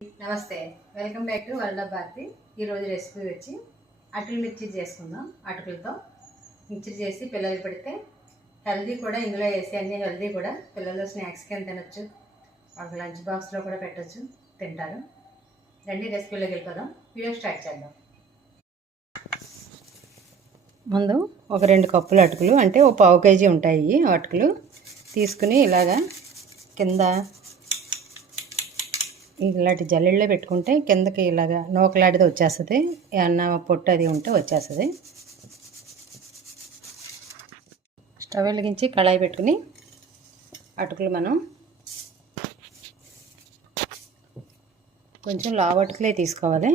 Namaste welcome back to world of Bharati. ఈరోజు recipe వచ్చి అటుకులు మిర్చి చేసుకుందాం అటుకులతో మిర్చి చేసి పిల్లలు పెడితే హెల్దీ కూడా ఇందులో వేసి అన్ని హెల్దీ కూడా పిల్లలు స్నాక్స్ కింద తినచ్చు. వాళ్ళకి లంచ్ బాక్స్లో కూడా పెట్టచ్చు తింటారు. రండి రెసిపీలోకి వెళ్ళిపోదాం. వీడియో స్టార్ట్ చేద్దాం. ముందు ఒక రెండు కప్పులు అటుకులు అంటే ఒక పావు కేజీ ఉంటాయి అటుకులు. తీసుకుని ఇలాగా కింద ఇలాంటి జల్లెళ్ళే పెట్టుకుంటే కిందకి ఇలాగా నూకలాడిది వచ్చేస్తుంది. ఏమన్నా పొట్టు అది ఉంటే వచ్చేస్తుంది. స్టవ్ వెలిగించి కళాయి పెట్టుకుని అటుకులు మనం కొంచెం లావు అటుకులే తీసుకోవాలి.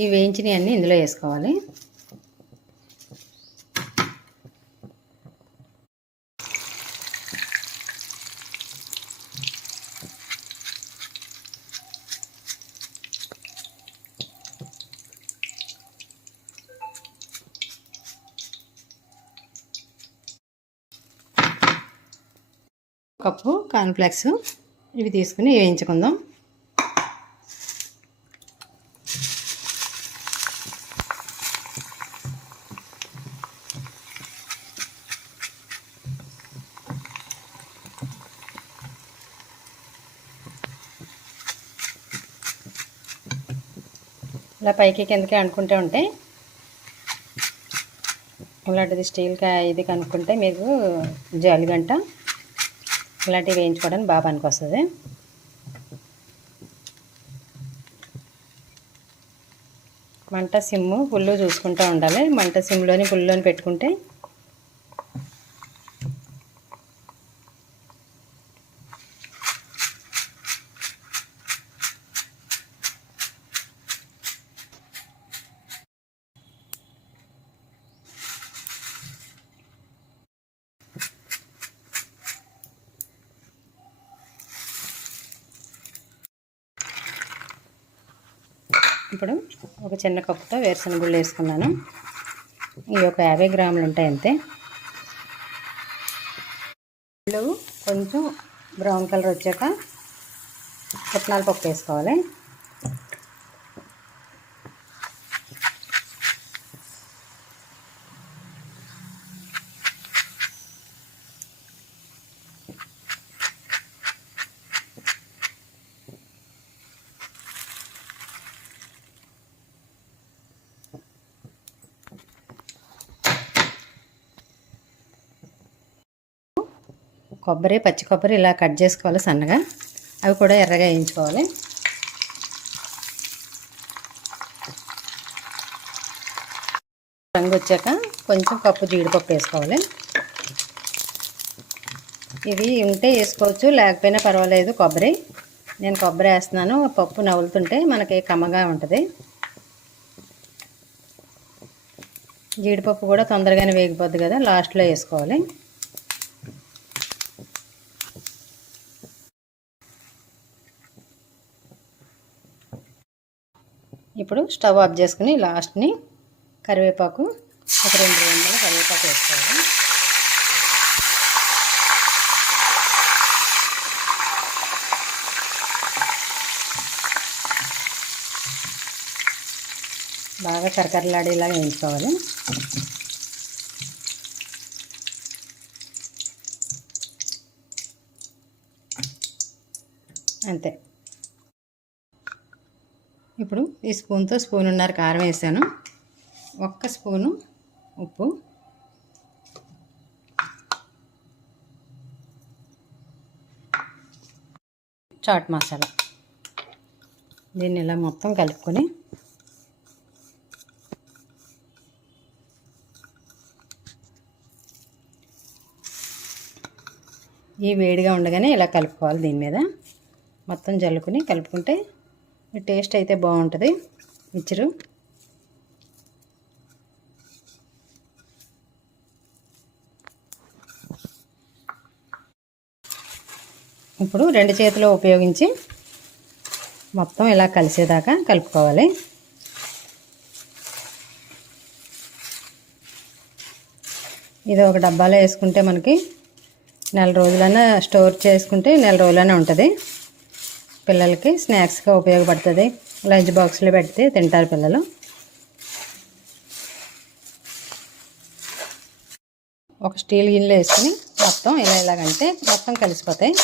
ఈ వేయించినవి అన్నీ ఇందులో వేసుకోవాలి. కప్పు కార్న్ఫ్లెక్స్ ఇవి తీసుకుని వేయించుకుందాం. ఇలా పైకి కిందకి అనుకుంటూ ఉంటే ఇలాంటిది స్టీల్ ఇది కనుక్కుంటే మీకు జాలిగంట ఇలాంటివి వేయించుకోవడానికి బాగా పనికొస్తుంది. మంట సిమ్ము పుల్లు చూసుకుంటూ ఉండాలి. మంట సిమ్లోని పుల్లోని పెట్టుకుంటే ఇప్పుడు ఒక చిన్న కప్పుతో వేరుశనగ గుళ్ళు వేసుకున్నాను. ఇవి ఒక యాభై గ్రాములు ఉంటాయి అంతే. కొంచెం బ్రౌన్ కలర్ వచ్చాక పుట్నాల పప్పు వేసుకోవాలి. కొబ్బరి పచ్చి కొబ్బరి ఇలా కట్ చేసుకోవాలి సన్నగా. అవి కూడా ఎర్రగా వేయించుకోవాలి. రంగు వచ్చాక కొంచెం కప్పు జీడిపప్పు వేసుకోవాలి. ఇది ఉంటే వేసుకోవచ్చు లేకపోయినా పర్వాలేదు కొబ్బరి. నేను కొబ్బరి వేస్తున్నాను పప్పు నవ్వులుతుంటే మనకి కమ్మగా ఉంటుంది. జీడిపప్పు కూడా తొందరగానే వేగిపోద్ది కదా లాస్ట్లో వేసుకోవాలి. ఇప్పుడు స్టవ్ ఆఫ్ చేసుకుని లాస్ట్ని కరివేపాకు ఒక రెండు వందల కరివేపాకు వేసుకోవాలి. బాగా కరకరలాడేలాగా వేయించుకోవాలి. అంతే. ఇప్పుడు ఈ స్పూన్తో స్పూన్ ఉన్నారు కారం వేసాను. ఒక్క స్పూను ఉప్పు. చాట్ మసాలా. దీన్ని ఇలా మొత్తం కలుపుకొని ఈ వేడిగా ఉండగానే ఇలా కలుపుకోవాలి దీని మీద. మొత్తం జల్లుకుని కలుపుకుంటే టేస్ట్ అయితే బాగుంటుంది. మిక్చరు ఇప్పుడు రెండు చేతులు ఉపయోగించి మొత్తం ఇలా కలిసేదాకా కలుపుకోవాలి. ఇది ఒక డబ్బాలో వేసుకుంటే మనకి నెల రోజులైనా స్టోర్ చేసుకుంటే నెల రోజులైనా ఉంటుంది. పిల్లలకి స్నాక్స్గా ఉపయోగపడుతుంది. లంచ్ బాక్స్లో పెడితే తింటారు పిల్లలు. ఒక స్టీల్ గిన్నెలో వేసుకుని మొత్తం ఇలా ఇలాగంటే మొత్తం కలిసిపోతాయి.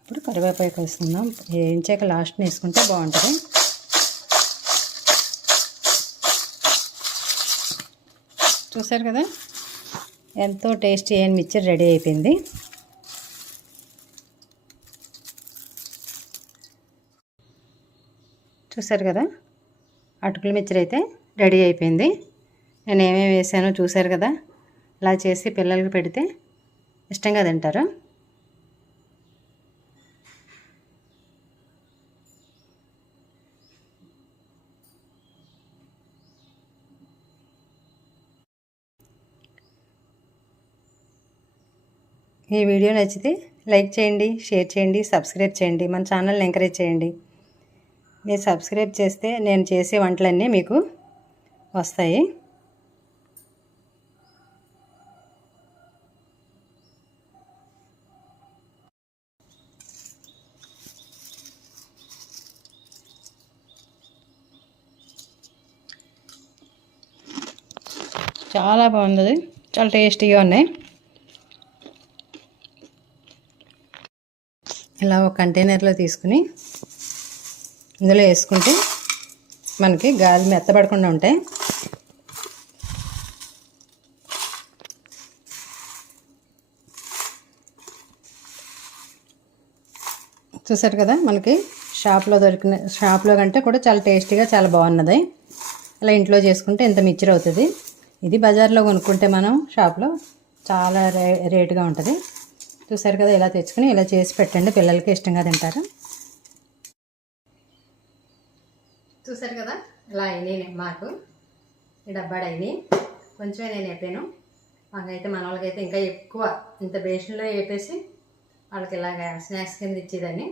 ఇప్పుడు కరివేపాకు వేసుకుందాం. వేయించాక లాస్ట్ వేసుకుంటే బాగుంటుంది. చూసారు కదా? ఎంతో టేస్టీ అయిన మిక్చర్ రెడీ అయిపోయింది. చూసారు కదా? అటుకుల మిక్చర్ అయితే రెడీ అయిపోయింది. నేను ఏమేమి వేసానో చూసారు కదా? ఇలా చేసి పిల్లలకి పెడితే ఇష్టంగా తింటారు. ఈ వీడియో నచ్చితే లైక్ చేయండి షేర్ చేయండి సబ్స్క్రైబ్ చేయండి మన ఛానల్ని ఎంకరేజ్ చేయండి. మీరు సబ్స్క్రైబ్ చేస్తే నేను చేసే వంటలన్నీ మీకు వస్తాయి. చాలా బాగుంది. చాలా టేస్టీగా ఉన్నాయి. ఇలా ఒక కంటైనర్లో తీసుకుని ఇందులో వేసుకుంటే మనకి గాలి మెత్తబడకుండా ఉంటాయి. చూసారు కదా మనకి షాప్లో దొరికిన షాప్లో కంటే కూడా చాలా టేస్టీగా చాలా బాగున్నది. అలా ఇంట్లో చేసుకుంటే ఎంత మిక్చర్ అవుతుంది. ఇది బజార్లో కొనుక్కుంటే మనం షాప్లో చాలా రే రేటుగా ఉంటుంది. చూసారు కదా ఇలా తెచ్చుకుని ఇలా చేసి పెట్టండి. పిల్లలకి ఇష్టంగా తింటారు. చూసారు కదా ఇలా అయినాయి మాకు. ఈ డబ్బాడు అయినాయి. కొంచెమే నేను వేపాను. మాకైతే మన వాళ్ళకైతే ఇంకా ఎక్కువ ఇంత బేషన్లో వేపేసి వాళ్ళకి ఇలాగ స్నాక్స్ కింద ఇచ్చేదాన్ని.